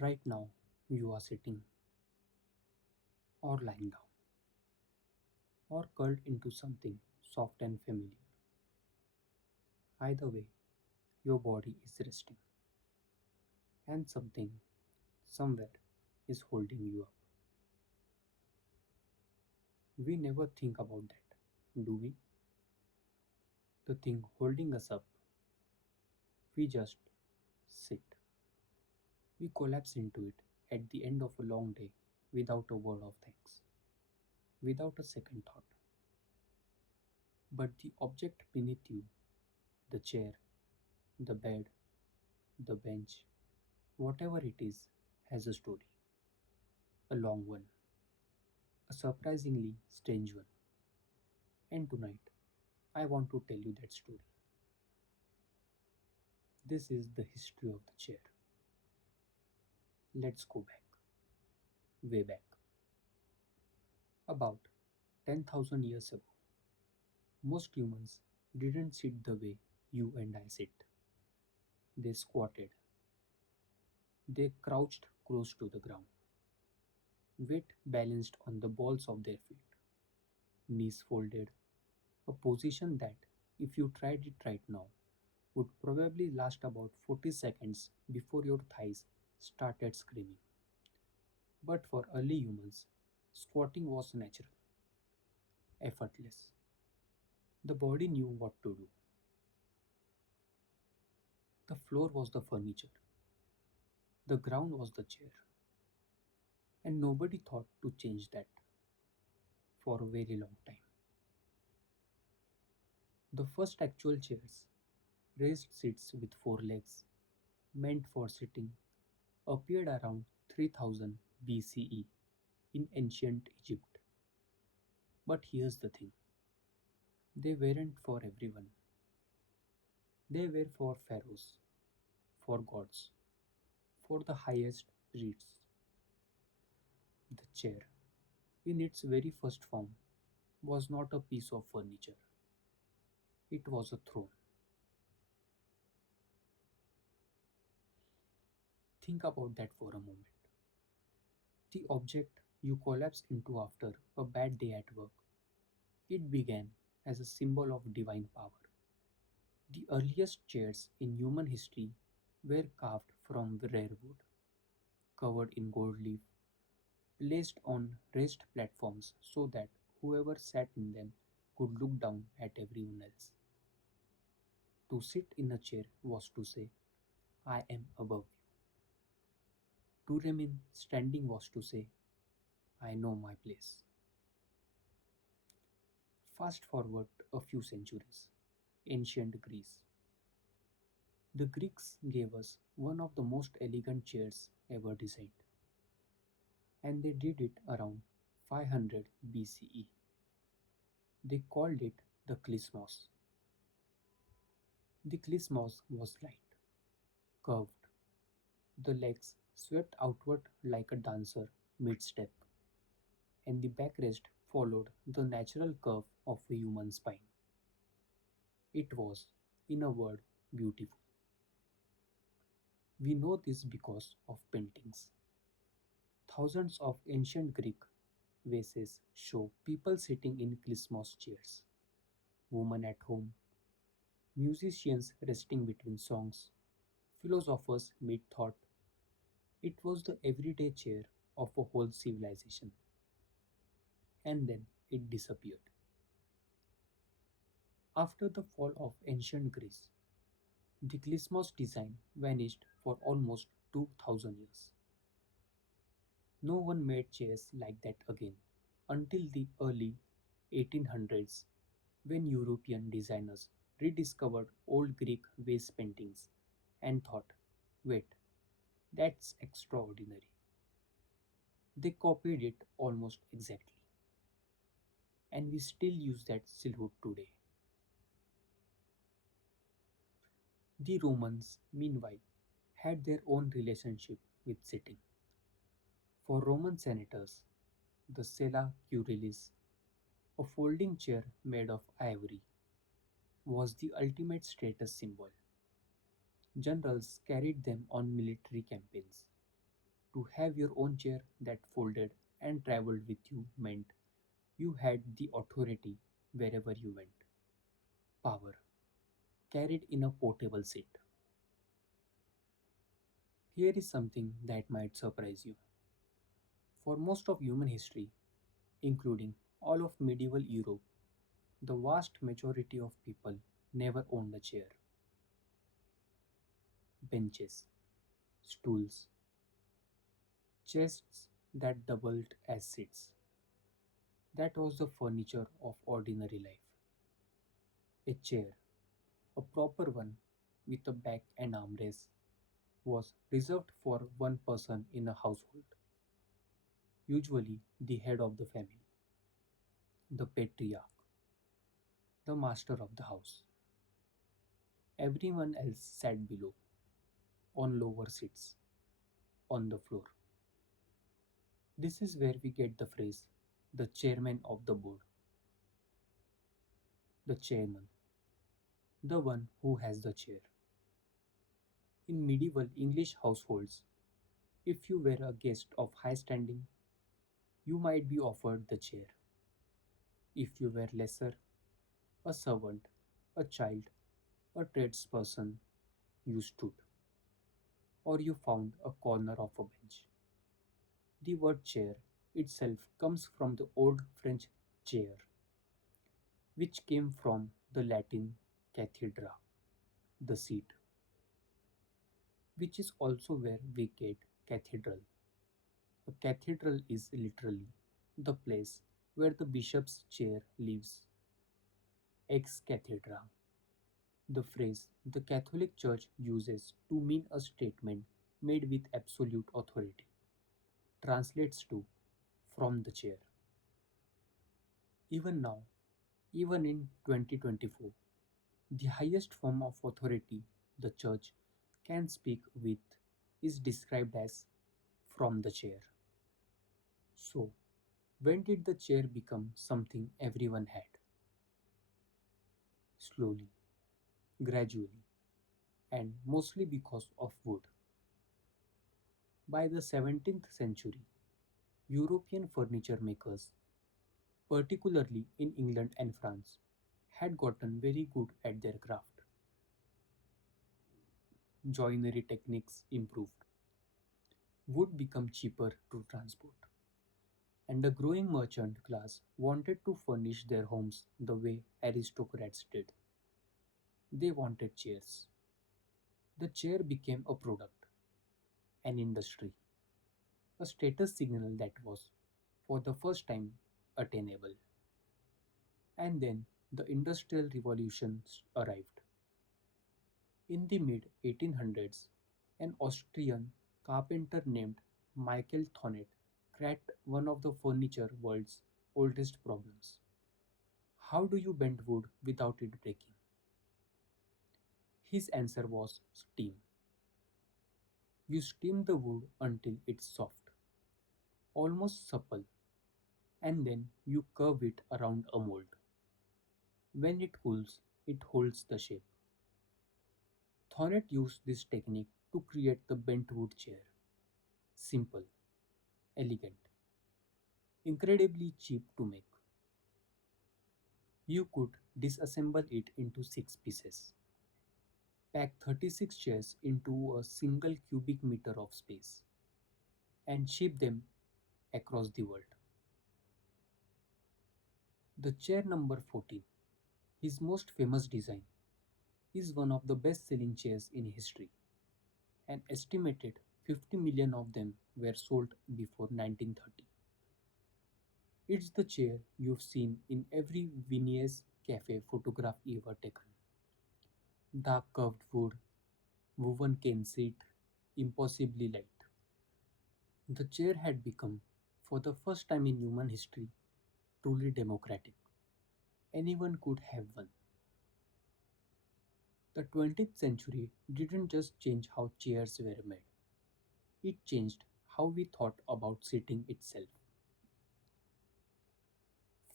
Right now, you are sitting or lying down or curled into something soft and familiar. Either way, your body is resting and something somewhere is holding you up. We never think about that, do we? The thing holding us up, we just sit. We collapse into it at the end of a long day without a word of thanks, without a second thought. But the object beneath you, the chair, the bed, the bench, whatever it is, has a story. A long one, a surprisingly strange one. And tonight, I want to tell you that story. This is the history of the chair. Let's go back, way back. About 10,000 years ago, most humans didn't sit the way you and I sit. They squatted, they crouched close to the ground, weight balanced on the balls of their feet, knees folded, a position that, if you tried it right now, would probably last about 40 seconds before your thighs started screaming. But for early humans, squatting was natural, effortless. The body knew what to do. The floor was the furniture, the ground was the chair, and nobody thought to change that for a very long time. The first actual chairs, raised seats with four legs, meant for sitting, appeared around 3000 BCE in ancient Egypt. But here's the thing, they weren't for everyone. They were for pharaohs, for gods, for the highest priests. The chair, in its very first form, was not a piece of furniture, it was a throne. Think about that for a moment. The object you collapse into after a bad day at work, it began as a symbol of divine power. The earliest chairs in human history were carved from rare wood, covered in gold leaf, placed on raised platforms so that whoever sat in them could look down at everyone else. To sit in a chair was to say, I am above you. To remain standing was to say, I know my place. Fast forward a few centuries. Ancient Greece. The Greeks gave us one of the most elegant chairs ever designed, and they did it around 500 BCE. They called it the klysmos. The klysmos was light, curved, the legs swept outward like a dancer mid step, and the backrest followed the natural curve of a human spine. It was, in a word, beautiful. We know this because of paintings. Thousands of ancient Greek vases show people sitting in klysmos chairs, women at home, musicians resting between songs, philosophers mid thought. It was the everyday chair of a whole civilization. And then it disappeared. After the fall of ancient Greece, the klysmos design vanished for almost 2000 years. No one made chairs like that again until the early 1800s when European designers rediscovered old Greek vase paintings and thought, wait, that's extraordinary. They copied it almost exactly, and we still use that silhouette today. The Romans, meanwhile, had their own relationship with sitting. For Roman senators, the sella curialis, a folding chair made of ivory, was the ultimate status symbol. Generals carried them on military campaigns. To have your own chair that folded and traveled with you meant you had the authority wherever you went. Power, carried in a portable seat. Here is something that might surprise you. For most of human history, including all of medieval Europe, the vast majority of people never owned a chair. Benches, stools, chests that doubled as seats. That was the furniture of ordinary life. A chair, a proper one with a back and armrest, was reserved for one person in a household, usually the head of the family, the patriarch, the master of the house. Everyone else sat below, on lower seats, on the floor. This is where we get the phrase, the chairman of the board, the chairman, the one who has the chair. In medieval English households, if you were a guest of high standing, you might be offered the chair. If you were lesser, a servant, a child, a tradesperson, you stood, or you found a corner of a bench. The word chair itself comes from the Old French chair, which came from the Latin cathedra, the seat, which is also where we get cathedral. A cathedral is literally the place where the bishop's chair lives, ex cathedra. The phrase the Catholic Church uses to mean a statement made with absolute authority translates to from the chair. Even now, even in 2024, the highest form of authority the church can speak with is described as from the chair. So, when did the chair become something everyone had? Slowly, gradually, and mostly because of wood. By the 17th century, European furniture makers, particularly in England and France, had gotten very good at their craft. Joinery techniques improved, wood became cheaper to transport, and a growing merchant class wanted to furnish their homes the way aristocrats did. They wanted chairs. The chair became a product, an industry, a status signal that was, for the first time, attainable. And then the Industrial Revolution arrived. In the mid 1800s, an Austrian carpenter named Michael Thonet cracked one of the furniture world's oldest problems. How do you bend wood without it breaking? His answer was steam. You steam the wood until it's soft, almost supple, and then you curve it around a mold. When it cools, it holds the shape. Thonet used this technique to create the bent wood chair. Simple, elegant, incredibly cheap to make. You could disassemble it into six pieces, pack 36 chairs into a single cubic meter of space, and ship them across the world. The chair number 14, his most famous design, is one of the best selling chairs in history. An estimated 50 million of them were sold before 1930. It's the chair you've seen in every Viennese cafe photograph ever taken. Dark curved wood, woven cane seat, impossibly light. The chair had become, for the first time in human history, truly democratic. Anyone could have one. The 20th century didn't just change how chairs were made, it changed how we thought about sitting itself.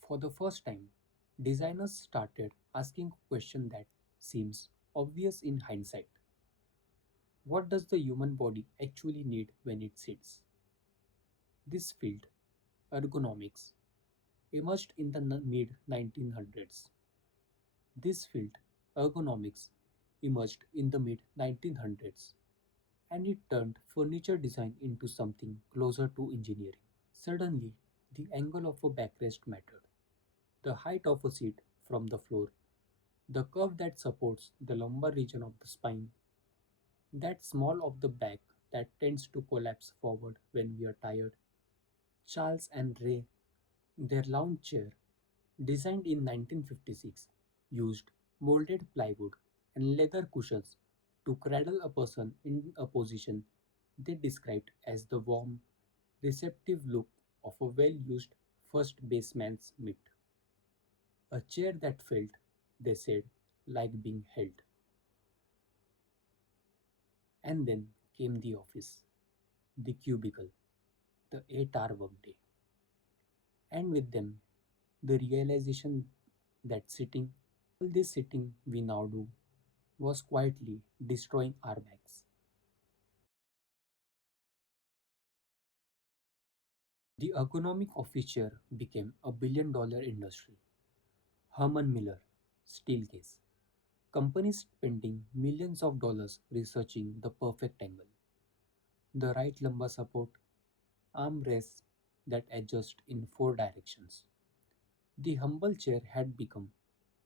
For the first time, designers started asking a question that seems obvious in hindsight. What does the human body actually need when it sits? This field, ergonomics, emerged in the mid 1900s. This field, ergonomics, emerged in the mid 1900s and it turned furniture design into something closer to engineering. Suddenly, the angle of a backrest mattered, the height of a seat from the floor, the curve that supports the lumbar region of the spine, that small of the back that tends to collapse forward when we are tired. Charles and Ray, their lounge chair, designed in 1956, used molded plywood and leather cushions to cradle a person in a position they described as the warm, receptive look of a well used first baseman's mitt. A chair that felt, they said, like being held. And then came the office, the cubicle, the 8-hour workday, and with them the realization that sitting, all this sitting we now do, was quietly destroying our backs. The ergonomic office chair became a $1 billion industry. Herman Miller, steel case. Companies spending millions of dollars researching the perfect angle, the right lumbar support, armrests that adjust in four directions. The humble chair had become,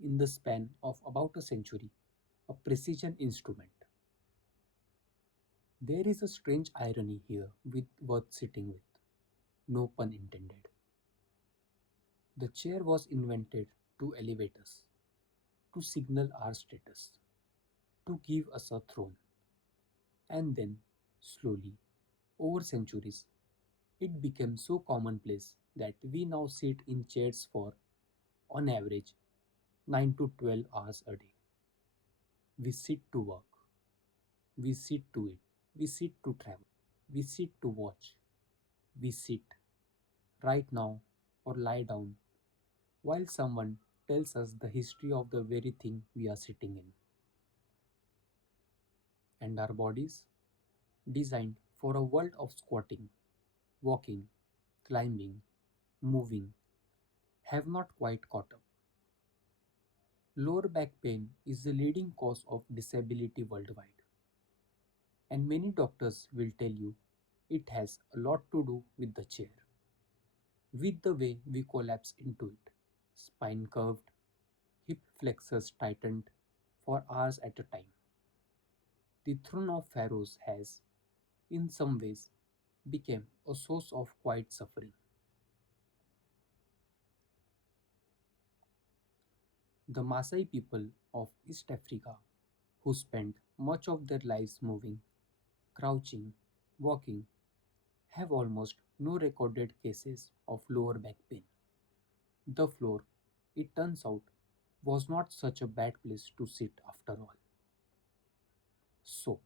in the span of about a century, a precision instrument. There is a strange irony here with worth sitting with, no pun intended. The chair was invented to elevate us, to signal our status, to give us a throne, and then, slowly, over centuries, it became so commonplace that we now sit in chairs for, on average, 9 to 12 hours a day. We sit to work, we sit to eat, we sit to travel, we sit to watch, we sit right now or lie down while someone tells us the history of the very thing we are sitting in. And our bodies, designed for a world of squatting, walking, climbing, moving, have not quite caught up. Lower back pain is the leading cause of disability worldwide, and many doctors will tell you it has a lot to do with the chair, with the way we collapse into it, spine curved, hip flexors tightened for hours at a time. The throne of pharaohs has, in some ways, become a source of quiet suffering. The Maasai people of East Africa, who spend much of their lives moving, crouching, walking, have almost no recorded cases of lower back pain. The floor, it turns out, was not such a bad place to sit after all. So,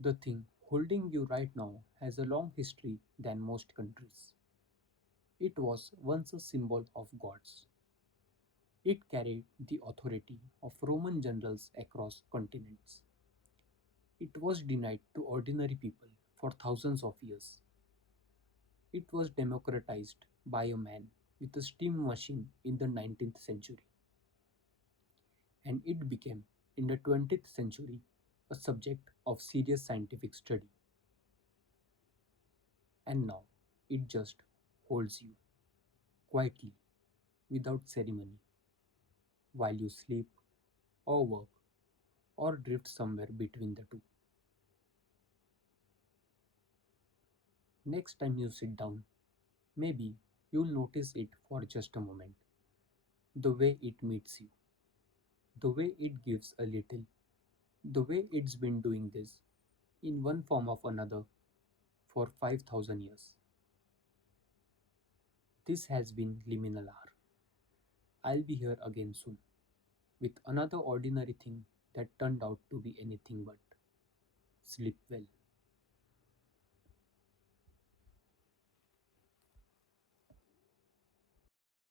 the thing holding you right now has a long history than most countries. It was once a symbol of gods. It carried the authority of Roman generals across continents. It was denied to ordinary people for thousands of years. It was democratized by a man with a steam machine in the 19th century, and it became, in the 20th century, a subject of serious scientific study. And now it just holds you quietly, without ceremony, while you sleep, or work, or drift somewhere between the two. Next time you sit down, maybe you'll notice it for just a moment, the way it meets you, the way it gives a little, the way it's been doing this in one form of another for 5,000 years. This has been Liminal Hour. I'll be here again soon with another ordinary thing that turned out to be anything but. Sleep well.